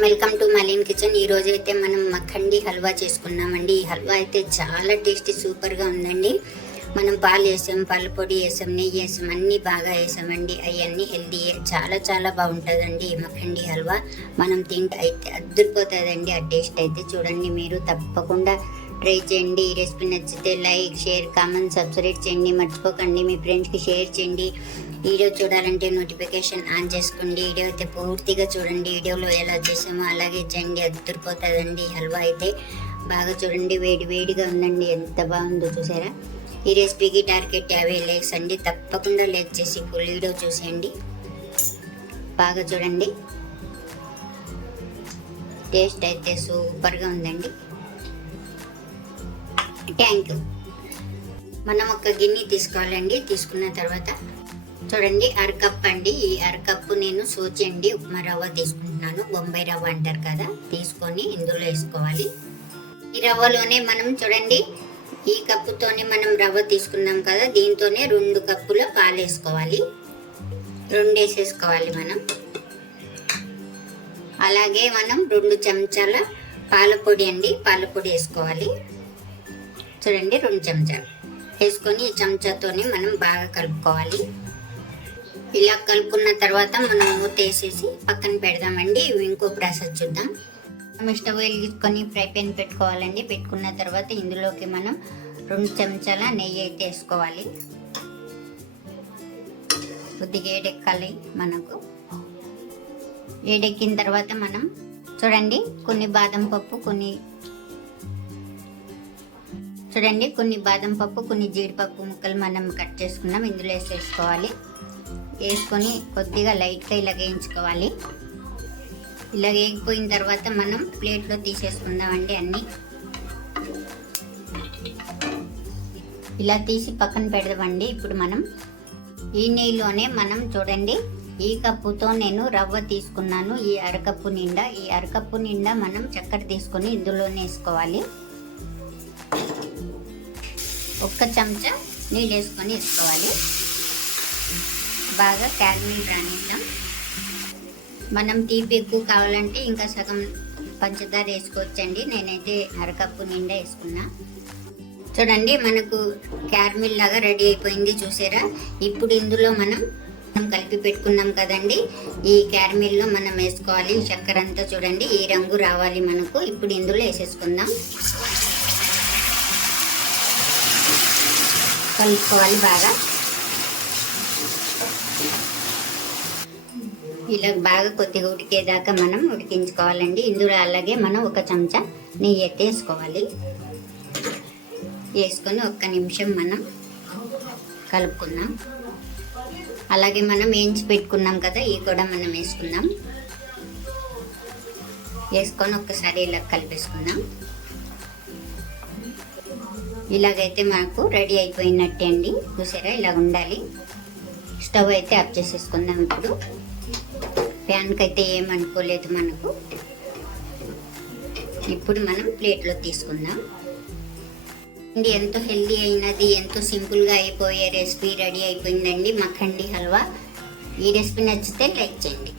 Welcome to మలీన్ kitchen ఈ రోజు అయితే మనం మఖండి హల్వా చేసుకున్నామండి. ఈ హల్వా అయితే చాలా టేస్టీ సూపర్గా ఉందండి. మనం పాలు వేసాం పాల పొడి వేసాం నెయ్యి వేసాం అన్నీ బాగా వేసామండి. అవన్నీ హెల్దీ చాలా చాలా బాగుంటుందండి ఈ మఖండి హల్వా. మనం తింటే అయితే అద్దరిపోతుందండి ఆ టేస్ట్ అయితే. చూడండి మీరు తప్పకుండా ట్రై చేయండి ఈ రెసిపీ నచ్చితే లైక్ షేర్ కామెంట్ సబ్స్క్రైబ్ చేయండి. మర్చిపోకండి మీ ఫ్రెండ్స్కి షేర్ చేయండి. వీడియో చూడాలంటే నోటిఫికేషన్ ఆన్ చేసుకోండి. వీడియో అయితే పూర్తిగా చూడండి. వీడియోలో ఎలా చేసామో అలాగే చేయండి. అద్దరిపోతుందండి ఈ హల్వా అయితే బాగా చూడండి. వేడి వేడిగా ఉందండి. ఎంత బాగుందో చూసారా? ఈ రెసిపీకి టార్గెట్ యాభై లేక్స్ అండి. తప్పకుండా లేక్ చేసి ఫుల్ వీడియో చూసేయండి. బాగా చూడండి. టేస్ట్ అయితే సూపర్గా ఉందండి. థ్యాంక్ యూ మనం ఒక గిన్నె తీసుకోవాలండి. తీసుకున్న తర్వాత చూడండి అరకప్ అండి. ఈ అరకప్పు నేను సూచి అండి ఉప్మా రవ్వ తీసుకుంటున్నాను. బొంబాయి రవ్వ అంటారు కదా తీసుకొని ఇందులో వేసుకోవాలి. ఈ రవ్వలోనే మనం చూడండి ఈ కప్పుతోనే మనం రవ్వ తీసుకున్నాం కదా దీంతోనే రెండు కప్పుల పాలు వేసుకోవాలి. రెండు వేసేసుకోవాలి మనం. అలాగే మనం రెండు చెంచాల పాల పొడి అండి పాల పొడి వేసుకోవాలి. చూడండి రెండు చెంచాలు. వేసుకొని ఈ చెంచాతోనే మనం బాగా కలుపుకోవాలి. ఇలా కలుపుకున్న తర్వాత మనం మూత వేసేసి పక్కన పెడదామండి. ఇంకో ప్రాసెస్ చూద్దాం. మనం స్టవ్ వెలిగించుకొని ఫ్రై పెన్ పెట్టుకోవాలండి. పెట్టుకున్న తర్వాత ఇందులోకి మనం రెండు చెంచాల నెయ్యి అయితే వేసుకోవాలి. కొద్దిగా ఏడెక్కాలి మనకు. ఏడెక్కిన తర్వాత మనం చూడండి కొన్ని బాదం పప్పు కొన్ని చూడండి కొన్ని బాదం పప్పు కొన్ని జీడిపప్పు ముక్కలు మనం కట్ చేసుకున్నాం. ఇందులో వేసేసుకోవాలి. వేసుకొని కొద్దిగా లైట్గా ఇలా వేయించుకోవాలి. ఇలా వేగిపోయిన తర్వాత మనం ప్లేట్లో తీసేసుకుందామండి అన్నీ. ఇలా తీసి పక్కన పెడదామండి. ఇప్పుడు మనం ఈ నెయ్యిలోనే మనం చూడండి ఈ కప్పుతో నేను రవ్వ తీసుకున్నాను. ఈ అరకప్పు నిండా ఈ అరకప్పు నిండా మనం చక్కెర తీసుకొని ఇందులోనే వేసుకోవాలి. ఒక్క చెంచా నీళ్ళు వేసుకొని వేసుకోవాలి. బాగా క్యారమిల్ రానిద్దాం. మనం తీపి ఎక్కువ కావాలంటే ఇంకా సగం పంచదార వేసుకోవచ్చండి. నేనైతే అరకప్పు నిండా వేసుకున్నా. చూడండి మనకు క్యారమిల్ లాగా రెడీ అయిపోయింది చూసారా? ఇప్పుడు ఇందులో మనం మనం కలిపి పెట్టుకున్నాం కదండి. ఈ క్యారమిల్లో మనం వేసుకోవాలి. చక్కెర అంతా చూడండి ఈ రంగు రావాలి మనకు. ఇప్పుడు ఇందులో వేసేసుకుందాం. కలుపుకోవాలి బాగా. ఇలా బాగా కొద్దిగా ఉడికేదాకా మనం ఉడికించుకోవాలండి. ఇందులో అలాగే మనం ఒక చెంచా నెయ్యి అయితే వేసుకోవాలి. వేసుకొని ఒక్క నిమిషం మనం కలుపుకుందాం. అలాగే మనం వేయించి పెట్టుకున్నాం కదా ఇవి కూడా మనం వేసుకుందాం. వేసుకొని ఒక్కసారి ఇలా కలిపేసుకుందాం. ఇలాగైతే మాకు రెడీ అయిపోయినట్టే అండి. చూసారా? ఇలా ఉండాలి. స్టవ్ అయితే ఆఫ్ చేసేసుకుందాం ఇప్పుడు. ప్యాన్కి అయితే ఏమనుకోలేదు మనకు. ఇప్పుడు మనం ప్లేట్లో తీసుకుందాం. అండి ఎంతో హెల్దీ అయినది ఎంతో సింపుల్గా అయిపోయే రెసిపీ రెడీ అయిపోయిందండి. మఖండి హల్వా. ఈ రెసిపీ నచ్చితే లైక్ చేయండి.